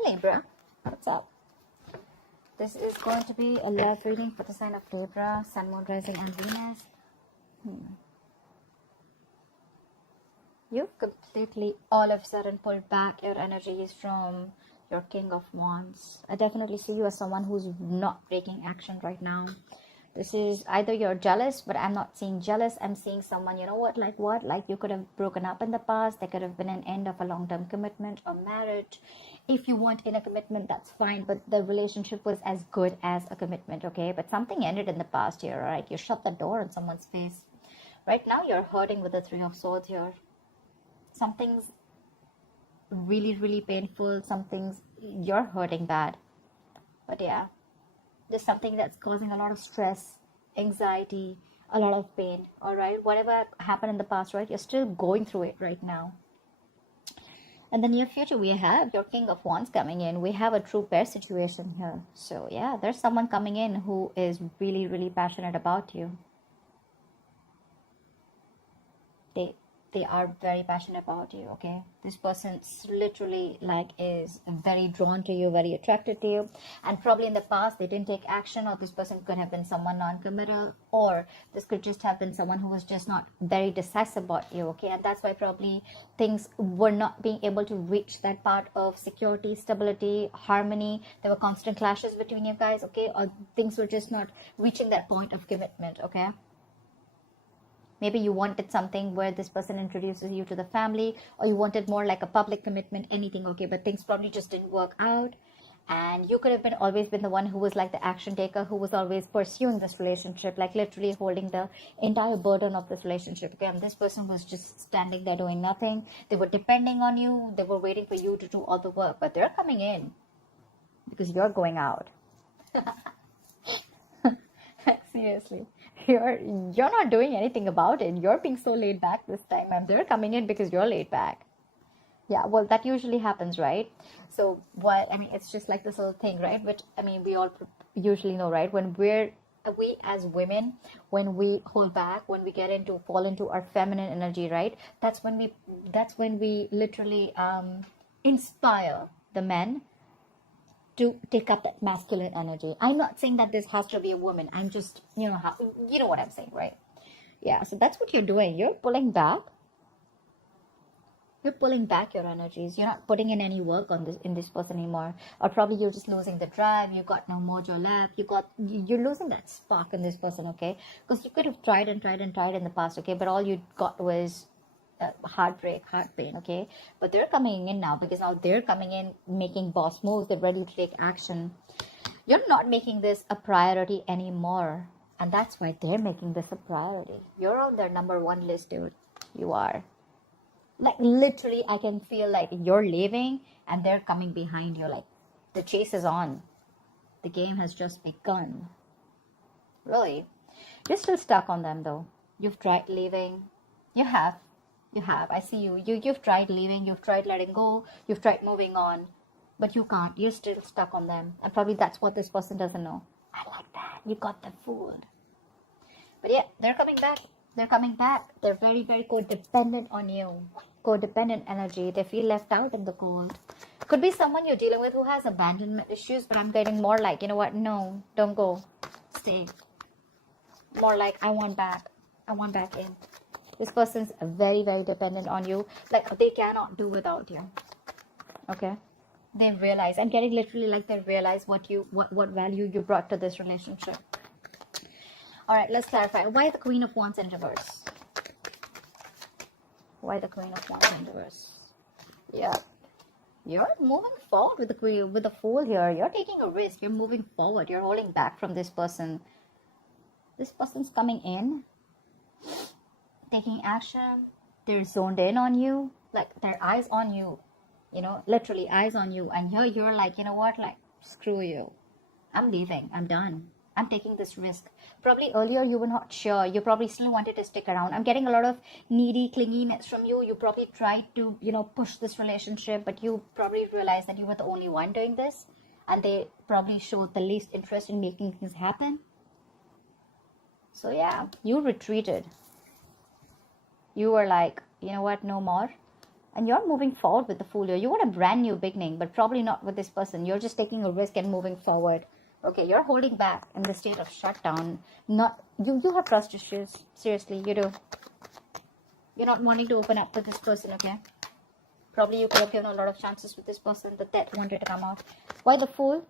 Hi Libra, what's up? This is going to be a love reading for the sign of Libra, Sun, Moon, Rising and Venus. You've completely all of a sudden pulled back your energies from your King of Wands. I definitely see you as someone who's not taking action right now. This is either you're jealous, but I'm not seeing jealous. I'm seeing someone, you know what, like you could have broken up in the past. There could have been an end of a long-term commitment or marriage. If you want in a commitment, that's fine, but the relationship was as good as a commitment, okay? But something ended in the past here, all right? You shut the door on someone's face. Right now, you're hurting with the Three of Swords here. Something's really, really painful. Something's, you're hurting bad. But yeah. There's something that's causing a lot of stress, anxiety, a lot of pain, all right? Whatever happened in the past, right? You're still going through it right now. In the near future, we have your King of Wands coming in. We have a true pair situation here. So, yeah, there's someone coming in who is really, really passionate about you. They are very passionate about you, okay? This person literally is very drawn to you, very attracted to you, and probably in the past they didn't take action, or this person could have been someone non-committal, or this could just have been someone who was just not very decisive about you, okay? And that's why probably things were not being able to reach that part of security, stability, harmony. There were constant clashes between you guys, okay? Or things were just not reaching that point of commitment, okay? Maybe you wanted something where this person introduces you to the family, or you wanted more like a public commitment, anything, okay? But things probably just didn't work out. And you could have always been the one who was like the action taker, who was always pursuing this relationship, like literally holding the entire burden of this relationship. Okay, and this person was just standing there doing nothing. They were depending on you. They were waiting for you to do all the work. But they're coming in because you're going out. Seriously. You're not doing anything about it. You're being so laid back this time, and they're coming in because you're laid back. Yeah, well, that usually happens, right? So, it's just like this little thing, right? Which, we all usually know, right? When we as women, when we hold back, when we fall into our feminine energy, right? That's when we literally inspire the men to take up that masculine energy. I'm not saying that this has to be a woman. I'm just, you know what I'm saying, right? Yeah, so that's what you're doing. You're pulling back. You're pulling back your energies. You're not putting in any work in this person anymore. Or probably you're just losing the drive. You got no mojo left. You're losing that spark in this person, okay? Because you could have tried and tried and tried in the past, okay? But all you got was heartbreak, heart pain, okay? But they're coming in now, because now they're coming in making boss moves. They're ready to take action. You're not making this a priority anymore, and that's why they're making this a priority. You're on their number one list, dude. You are. Like literally, I can feel like you're leaving and they're coming behind you. Like the chase is on. The game has just begun. Really? You're still stuck on them though. You've tried leaving. You have. I see you. You've tried leaving. You've tried letting go. You've tried moving on. But you can't. You're still stuck on them. And probably that's what this person doesn't know. I like that. You got them fooled. But yeah, they're coming back. They're coming back. They're very, very codependent on you. Codependent energy. They feel left out in the cold. Could be someone you're dealing with who has abandonment issues. But I'm getting more like, you know what? No, don't go. Stay. More like, I want back. I want back in. This person's very, very dependent on you. Like, they cannot do without you. Okay? They realize. I'm getting literally like they realize what value you brought to this relationship. Alright, let's clarify. Why the Queen of Wands in reverse? Why the Queen of Wands in reverse? Yeah. You're moving forward with the Fool here. You're taking a risk. You're moving forward. You're holding back from this person. This person's coming in, taking action. They're zoned in on you, like their eyes on you, literally eyes on you. And here you're like, you know what, like, screw you, I'm leaving, I'm done, I'm taking this risk. Probably earlier you were not sure, you probably still wanted to stick around. I'm getting a lot of needy clinginess from you. You probably tried to push this relationship, but you probably realized that you were the only one doing this, and they probably showed the least interest in making things happen. So yeah, you retreated. You were like, you know what, no more. And you're moving forward with the Fool here. You want a brand new beginning, but probably not with this person. You're just taking a risk and moving forward. Okay, you're holding back in the state of shutdown. You have trust issues. Seriously, you do. You're not wanting to open up with this person, okay? Probably you could have given a lot of chances with this person. The Death wanted to come out. Why the Fool?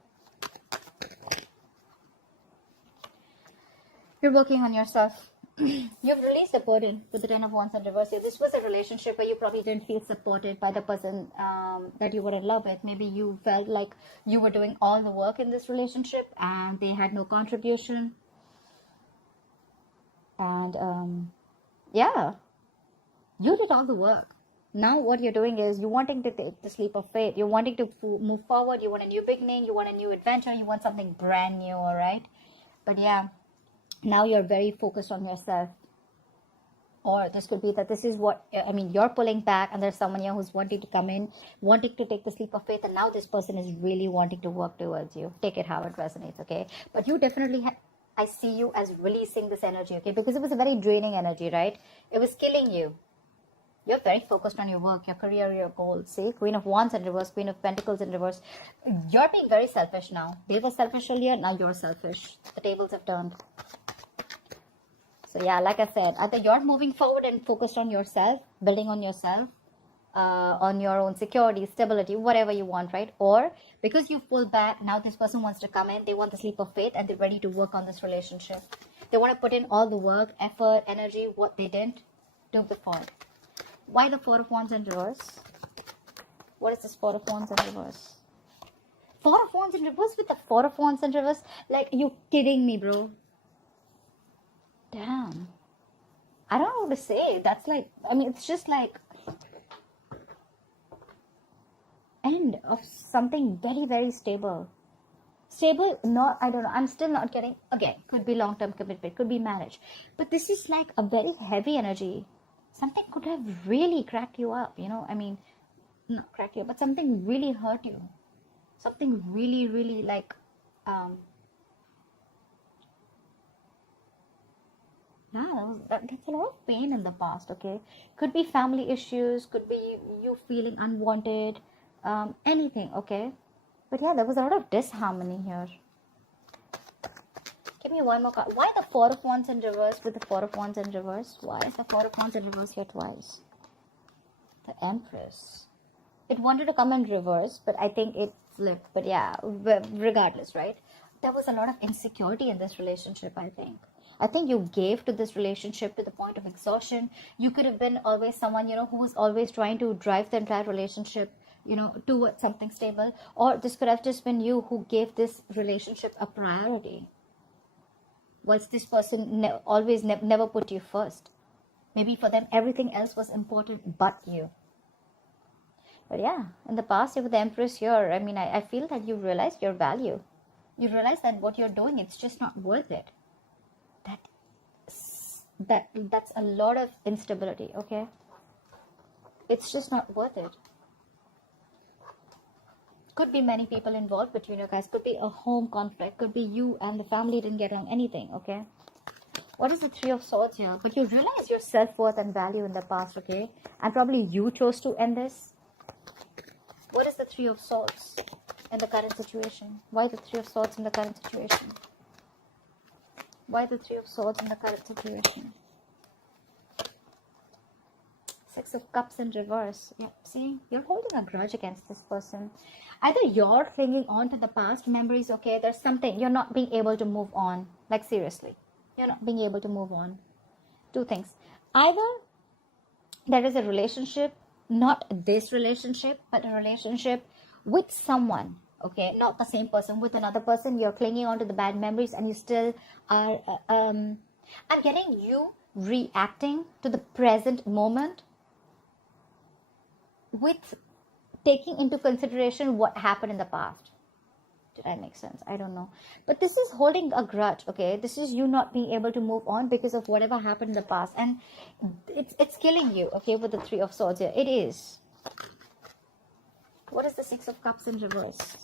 You're working on yourself. You've released the burden with the 10 of Wands in reverse. Yeah, this was a relationship where you probably didn't feel supported by the person that you were in love with. Maybe you felt like you were doing all the work in this relationship and they had no contribution. And yeah, you did all the work. Now what you're doing is you're wanting to take the leap of faith. You're wanting to move forward. You want a new beginning. You want a new adventure. You want something brand new, all right? But yeah, now you're very focused on yourself. Or this could be that this is what, I mean, you're pulling back and there's someone here who's wanting to come in, wanting to take the leap of faith, and now this person is really wanting to work towards you. Take it how it resonates, okay? But you definitely I see you as releasing this energy, okay? Because it was a very draining energy, right? It was killing you. You're very focused on your work, your career, your goals. See, Queen of Wands in reverse, Queen of Pentacles in reverse. You're being very selfish now. They were selfish earlier, now you're selfish. The tables have turned. So yeah, like I said, either you're moving forward and focused on yourself, building on yourself, on your own security, stability, whatever you want, right? Or because you've pulled back, now this person wants to come in, they want the leap of faith and they're ready to work on this relationship. They want to put in all the work, effort, energy, what they didn't do before. Why the Four of Wands in reverse? What is this Four of Wands in reverse? Four of Wands in reverse with the Four of Wands in reverse? Like, you kidding me, bro? Damn. I don't know what to say. That's like, I mean, it's just like end of something very, very stable. Stable, not, I don't know. I'm still not getting, again, could be long-term commitment, could be marriage. But this is like a very heavy energy. Something could have really cracked you up, you know. I mean, not cracked you up, but something really hurt you. Something really, really like, yeah, that's a lot of pain in the past, okay? Could be family issues, could be you feeling unwanted, anything, okay? But yeah, there was a lot of disharmony here. Give me one more card. Why the Four of Wands in reverse with the Four of Wands in reverse? Why is the Four of Wands in reverse here twice? The Empress. It wanted to come in reverse, but I think it flipped. But yeah, regardless, right? There was a lot of insecurity in this relationship, I think. I think you gave to this relationship to the point of exhaustion. You could have been always someone, you know, who was always trying to drive the entire relationship, you know, towards something stable. Or this could have just been you who gave this relationship a priority. Whilst this person never put you first. Maybe for them, everything else was important but you. But yeah, in the past, with the Empress here, I mean, I feel that you realized your value. You realize that what you're doing, it's just not worth it. That's a lot of instability, okay? It's just not worth it. Could be many people involved between you guys. Could be a home conflict. Could be you and the family didn't get along. Anything, okay? What is the Three of Swords here? But you realize your self-worth and value in the past, okay? And probably you chose to end this. What is the Three of Swords in the current situation? Why the Three of Swords in the current situation? Why the Three of Swords in the current situation? Six of Cups in reverse. Yeah, see, you're holding a grudge against this person. Either you're clinging on to the past memories, okay? There's something, you're not being able to move on. Like, seriously. You're not being able to move on. Two things. Either there is a relationship, not this relationship, but a relationship with someone. Okay, not the same person, with another person. You're clinging on to the bad memories and you still are, I'm getting you reacting to the present moment with taking into consideration what happened in the past. Did I make sense? I don't know. But this is holding a grudge, okay? This is you not being able to move on because of whatever happened in the past. And it's killing you, okay, with the Three of Swords here. It is. What is the Six of Cups in reverse?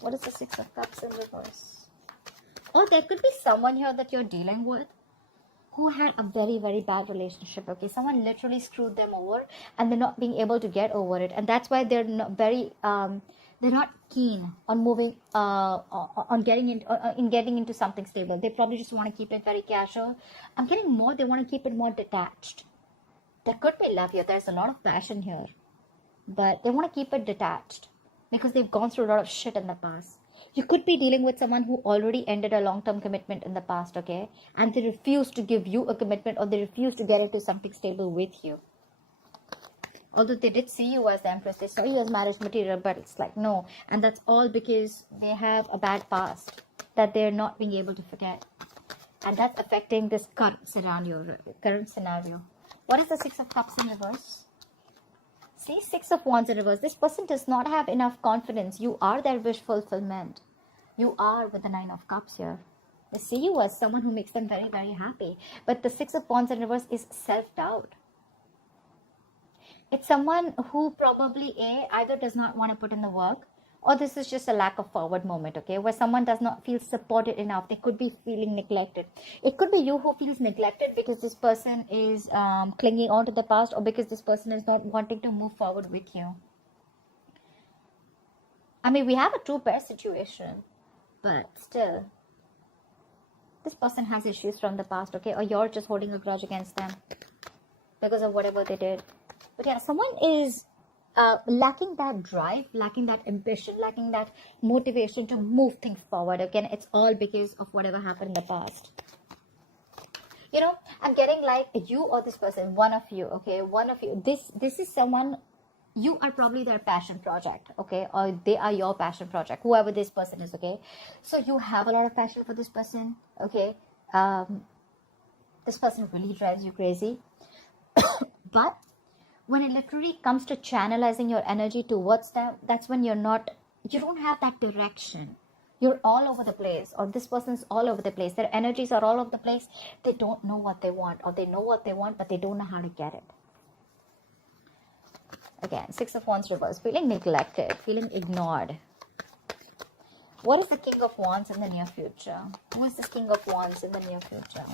What is the Six of Cups in reverse? Oh, there could be someone here that you're dealing with who had a very, very bad relationship, okay? Someone literally screwed them over and they're not being able to get over it. And that's why they're not very, they're not keen on moving, on getting into something stable. They probably just want to keep it very casual. I'm getting more, they want to keep it more detached. There could be love here. There's a lot of passion here. But they want to keep it detached because they've gone through a lot of shit in the past. You could be dealing with someone who already ended a long-term commitment in the past, okay? And they refuse to give you a commitment, or they refuse to get into something stable with you. Although they did see you as the Empress, they saw you as marriage material, but it's like, no. And that's all because they have a bad past that they're not being able to forget. And that's affecting this current scenario. What is the Six of Cups in reverse? See, Six of Wands in reverse. This person does not have enough confidence. You are their wish fulfillment. You are with the Nine of Cups here. They see you as someone who makes them very, very happy. But the Six of Wands in reverse is self-doubt. It's someone who probably either does not want to put in the work, or this is just a lack of forward moment, okay, where someone does not feel supported enough. They could be feeling neglected. It could be you who feels neglected because this person is clinging on to the past, or because this person is not wanting to move forward with you. I mean, we have a two-pair situation, but still, this person has issues from the past, okay, or you're just holding a grudge against them because of whatever they did. But yeah, someone is lacking that drive, lacking that ambition, lacking that motivation to move things forward. Again, it's all because of whatever happened in the past. You know, I'm getting like you or this person, one of you, okay, one of you. This is someone, you are probably their passion project, okay, or they are your passion project, whoever this person is, okay. So you have a lot of passion for this person, okay. This person really drives you crazy. But when it literally comes to channelizing your energy towards them, that's when you don't have that direction. You're all over the place, or this person's all over the place. Their energies are all over the place. They don't know what they want, or they know what they want, but they don't know how to get it. Again, Six of Wands reverse, feeling neglected, feeling ignored. What is the King of Wands in the near future? Who is this King of Wands in the near future?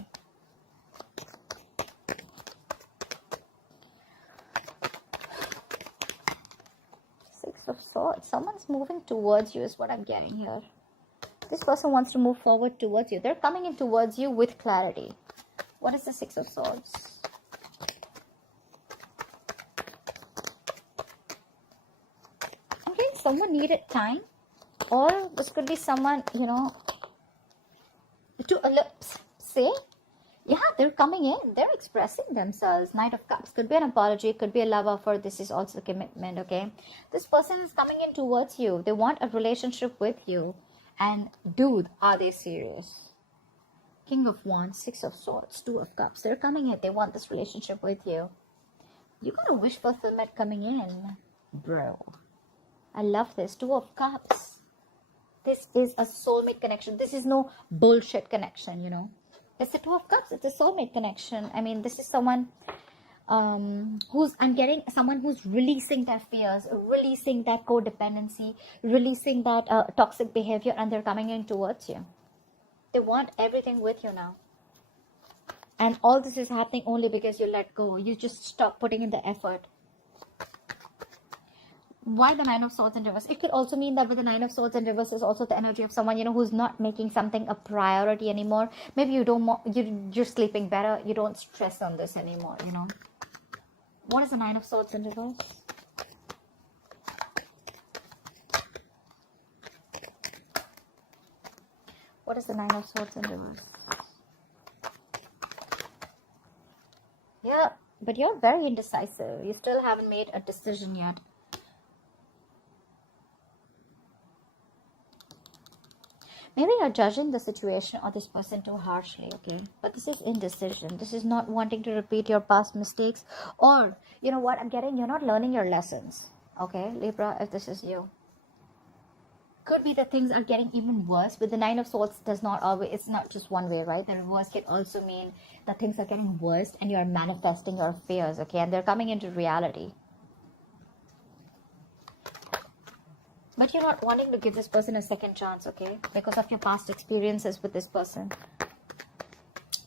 Of Swords. Someone's moving towards you is what I'm getting here. This person wants to move forward towards you. They're coming in towards you with clarity. What is the Six of Swords? Okay, someone needed time, or this could be someone, you know, to say, yeah, they're coming in, they're expressing themselves. Knight of Cups could be an apology, could be a love offer. This is also commitment, okay. This person is coming in towards you. They want a relationship with you. And dude, are they serious? King of Wands, Six of Swords, Two of Cups. They're coming in. They want this relationship with you. You got a wish fulfillment coming in, bro. I love this. Two of Cups. This is a soulmate connection. This is no bullshit connection, you know. It's the Two of Cups. It's a soulmate connection. I mean, this is someone I'm getting someone who's releasing their fears, releasing that codependency, releasing that toxic behavior, and they're coming in towards you. They want everything with you now. And all this is happening only because you let go. You just stop putting in the effort. Why the Nine of Swords in reverse? It could also mean that with the Nine of Swords in reverse is also the energy of someone, you know, who's not making something a priority anymore. Maybe you're sleeping better. You don't stress on this anymore, you know. What is the Nine of Swords in reverse? What is the Nine of Swords in reverse? Yeah, but you're very indecisive. You still haven't made a decision yet. Maybe you're judging the situation or this person too harshly, okay? But this is indecision. This is not wanting to repeat your past mistakes. Or, you know what I'm getting? You're not learning your lessons, okay? Libra, if this is you. Could be that things are getting even worse. But the Nine of Swords does not always, it's not just one way, right? The reverse can also mean that things are getting worse and you're manifesting your fears, okay? And they're coming into reality. But you're not wanting to give this person a second chance, okay? Because of your past experiences with this person.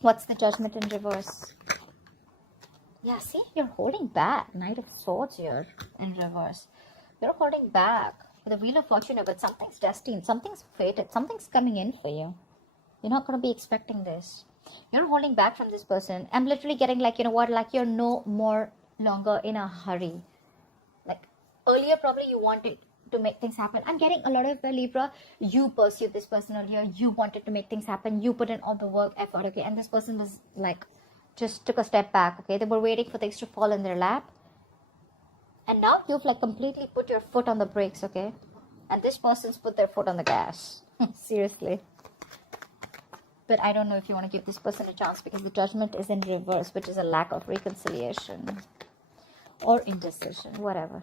What's the Judgment in reverse? Yeah, see, you're holding back. Knight of Swords here in reverse. You're holding back. The Wheel of Fortune, but something's destined. Something's fated. Something's coming in for you. You're not going to be expecting this. You're holding back from this person. I'm literally getting like, you know what, like you're no more longer in a hurry. Like earlier, probably you wanted to make things happen. I'm getting a lot of Libra. You pursued this person earlier. You wanted to make things happen. You put in all the work, effort, okay? And this person was like, just took a step back, okay? They were waiting for things to fall in their lap. And now you've like completely put your foot on the brakes, okay? And this person's put their foot on the gas. Seriously. But I don't know if you want to give this person a chance because the Judgment is in reverse, which is a lack of reconciliation or indecision, whatever.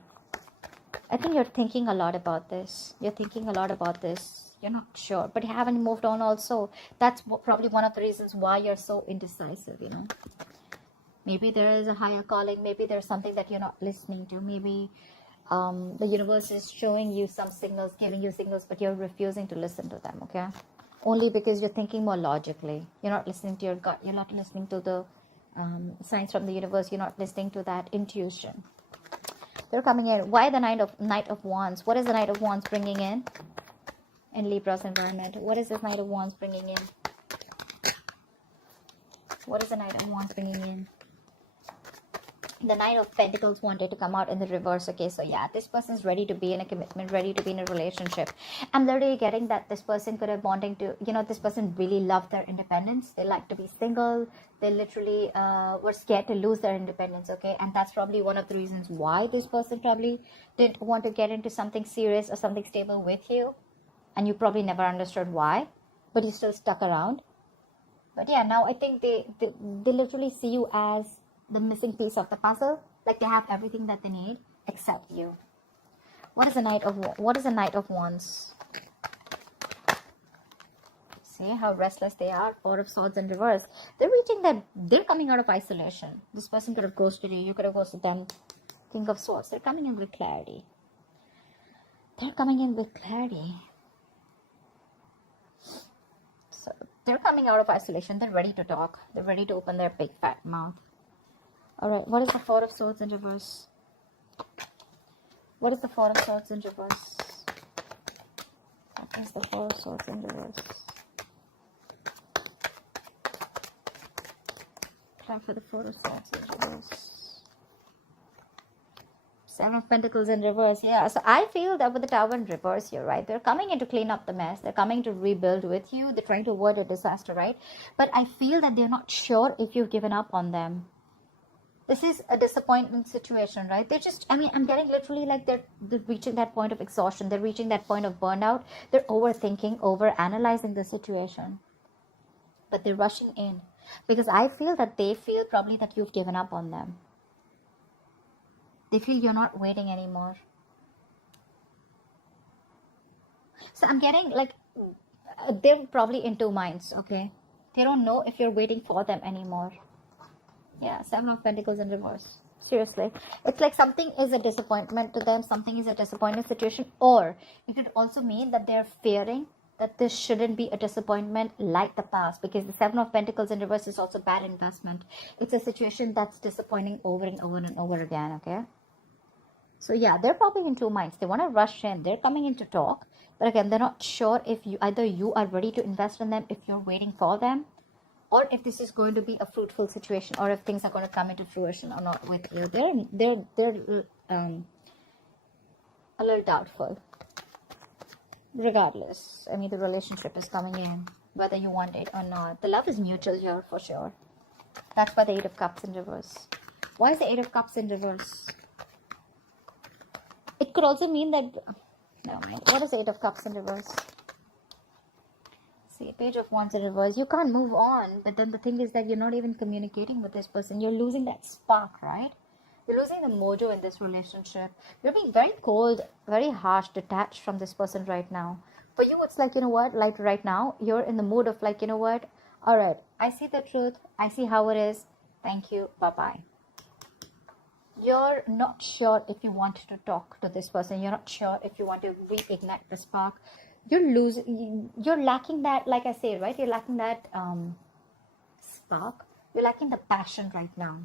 I think you're thinking a lot about this. You're thinking a lot about this. You're not sure, but you haven't moved on also. That's probably one of the reasons why you're so indecisive, you know. Maybe there is a higher calling. Maybe there's something that you're not listening to. Maybe the universe is showing you some signals, giving you signals, but you're refusing to listen to them, okay? Only because you're thinking more logically. You're not listening to your gut. You're not listening to the signs from the universe. You're not listening to that intuition. They're coming in. Why the Knight of Wands? What is the Knight of Wands bringing in Libra's environment? What is this Knight of Wands bringing in? What is the Knight of Wands bringing in? The Knight of Pentacles wanted to come out in the reverse. Okay, so yeah, this person's ready to be in a commitment, ready to be in a relationship. I'm literally getting that this person could have wanting to, you know, this person really loved their independence. They like to be single. They literally were scared to lose their independence, okay? And that's probably one of the reasons why this person probably didn't want to get into something serious or something stable with you. And you probably never understood why, but you still stuck around. But yeah, now I think they literally see you as the missing piece of the puzzle. Like they have everything that they need except you. What is the Knight of Wands? See how restless they are. Four of Swords in reverse. They're coming out of isolation. This person could have ghosted you. You could have ghosted them. King of Swords. They're coming in with clarity. They're coming in with clarity. So they're coming out of isolation. They're ready to talk. They're ready to open their big fat mouth. Alright, what is the Four of Swords in reverse? What is the Four of Swords in reverse? What is the Four of Swords in reverse? Try for the Four of Swords in reverse. Seven of Pentacles in reverse. Yeah, so I feel that with the Tower in reverse here, right? They're coming in to clean up the mess. They're coming to rebuild with you. They're trying to avoid a disaster, right? But I feel that they're not sure if you've given up on them. This is a disappointment situation, right? They're just, I mean, I'm getting literally like they're reaching that point of exhaustion. They're reaching that point of burnout. They're overthinking, over-analyzing the situation. But they're rushing in. Because I feel that they feel probably that you've given up on them. They feel you're not waiting anymore. So I'm getting like, they're probably in two minds, okay? They don't know if you're waiting for them anymore. Yeah, Seven of Pentacles in reverse. Seriously. It's like something is a disappointment to them. Something is a disappointing situation. Or it could also mean that they're fearing that this shouldn't be a disappointment like the past. Because the Seven of Pentacles in reverse is also bad investment. It's a situation that's disappointing over and over and over again, okay? So yeah, they're probably in two minds. They want to rush in. They're coming in to talk. But again, they're not sure if either you are ready to invest in them, if you're waiting for them, or if this is going to be a fruitful situation, or if things are going to come into fruition or not with you. They're a little doubtful. Regardless, I mean, the relationship is coming in, whether you want it or not. The love is mutual here for sure. That's why the Eight of Cups in reverse. Why is the Eight of Cups in reverse? It could also mean that... Never mind. What is the Eight of Cups in reverse? See, Page of Wands in reverse. You can't move on. But then the thing is that you're not even communicating with this person. You're losing that spark, right? You're losing the mojo in this relationship. You're being very cold, very harsh, detached from this person right now. For you, it's like, you know what? Like right now, you're in the mood of like, you know what? All right, I see the truth. I see how it is. Thank you. Bye-bye. You're not sure if you want to talk to this person. You're not sure if you want to reignite the spark. You're lacking that, like I say, right? You're lacking that spark. You're lacking the passion right now.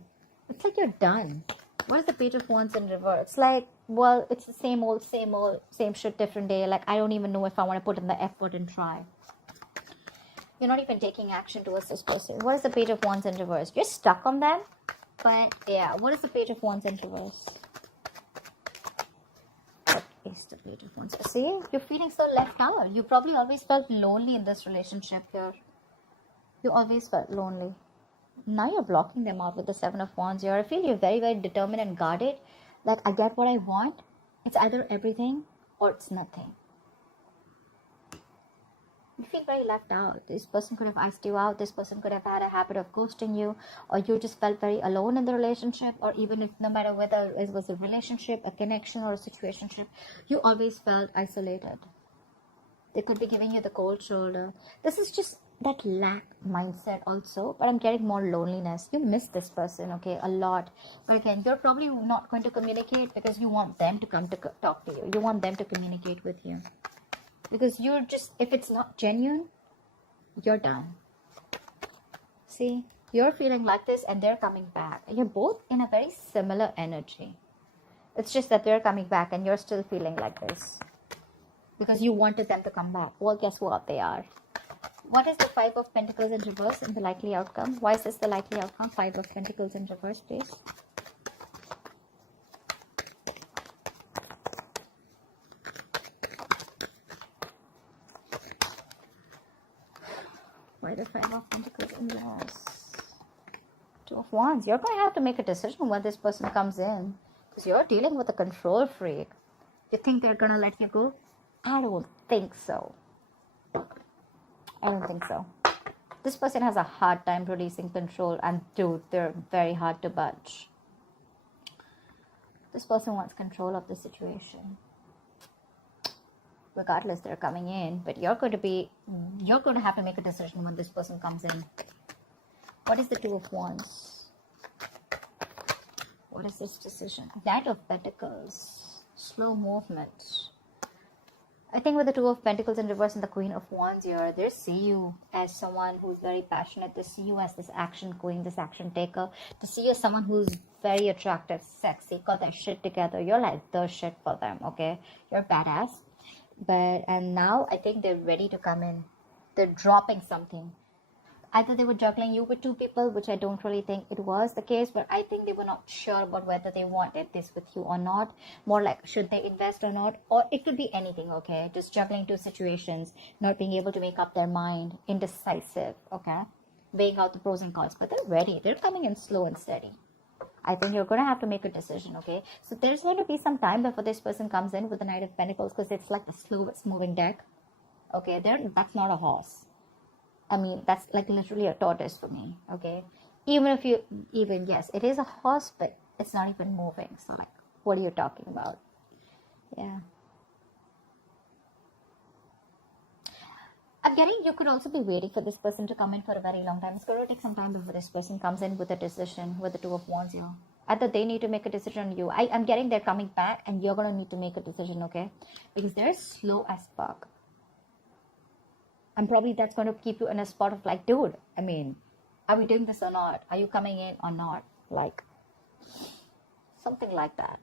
It's like you're done. What is the Page of Wands in reverse? It's like, well, it's the same old, same shit, different day. Like, I don't even know if I want to put in the effort and try. You're not even taking action towards this person. What is the Page of Wands in reverse? You're stuck on them. But, yeah, what is the Page of Wands in reverse? What is the Page of Wands? See, you're feeling so left out. You probably always felt lonely in this relationship here. You always felt lonely. Now you're blocking them out with the Seven of Wands here. I feel you're very, very determined and guarded. Like, I get what I want. It's either everything or it's nothing. You feel very left out. This person could have iced you out. This person could have had a habit of ghosting you, or you just felt very alone in the relationship, or even if no matter whether it was a relationship, a connection, or a situationship, you always felt isolated. They could be giving you the cold shoulder. This is just that lack mindset also, but I'm getting more loneliness. You miss this person, okay, a lot. But again, you're probably not going to communicate because you want them to come to talk to you. You want them to communicate with you. Because you're just, if it's not genuine, you're done. See, you're feeling like this and they're coming back. You're both in a very similar energy. It's just that they're coming back and you're still feeling like this. Because you wanted them to come back. Well, guess what? They are. What is the Five of Pentacles in reverse and the likely outcome? Why is this the likely outcome? Five of Pentacles in reverse, please. Why the Five of Pentacles in reverse? Two of Wands. You're going to have to make a decision when this person comes in. Because you're dealing with a control freak. You think they're going to let you go? I don't think so. I don't think so. This person has a hard time releasing control, and dude, they're very hard to budge. This person wants control of the situation. Regardless, they're coming in, but you're going to have to make a decision when this person comes in. What is the Two of Wands? What is this decision? Knight of Pentacles. Slow movement. I think with the Two of Pentacles in reverse and the Queen of Wands here, they see you as someone who's very passionate. They see you as this action queen, this action taker. They see you as someone who's very attractive, sexy, got their shit together. You're like the shit for them, okay? You're badass. And now I think they're ready to come in. They're dropping something. Either they were juggling you with two people, which I don't really think it was the case, but I think they were not sure about whether they wanted this with you or not. More like, should they invest or not? Or it could be anything, okay? Just juggling two situations, not being able to make up their mind, indecisive, okay? Weighing out the pros and cons, but they're ready. They're coming in slow and steady. I think you're going to have to make a decision, okay? So there's going to be some time before this person comes in with the Knight of Pentacles, because it's like the slowest moving deck, okay? That's not a horse. I mean, that's like literally a tortoise for me, okay? Yes, it is a horse, but it's not even moving. So like, what are you talking about? Yeah. I'm getting you could also be waiting for this person to come in for a very long time. It's going to take some time before this person comes in with a decision, with the Two of Wands here. Either they need to make a decision on you. I'm getting they're coming back and you're going to need to make a decision, okay? Because they're slow as fuck. And probably that's going to keep you in a spot of like, dude, I mean, are we doing this or not? Are you coming in or not? Like, something like that.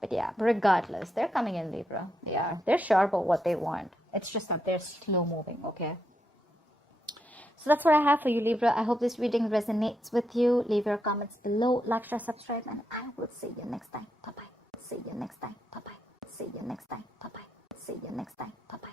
But yeah, regardless, they're coming in, Libra. They are. They're sure about what they want. It's just that they're slow moving, okay? So that's what I have for you, Libra. I hope this reading resonates with you. Leave your comments below, like, share, subscribe, and I will see you next time. Bye-bye. See you next time. Bye-bye. See you next time. Bye-bye. See you next time. Bye-bye.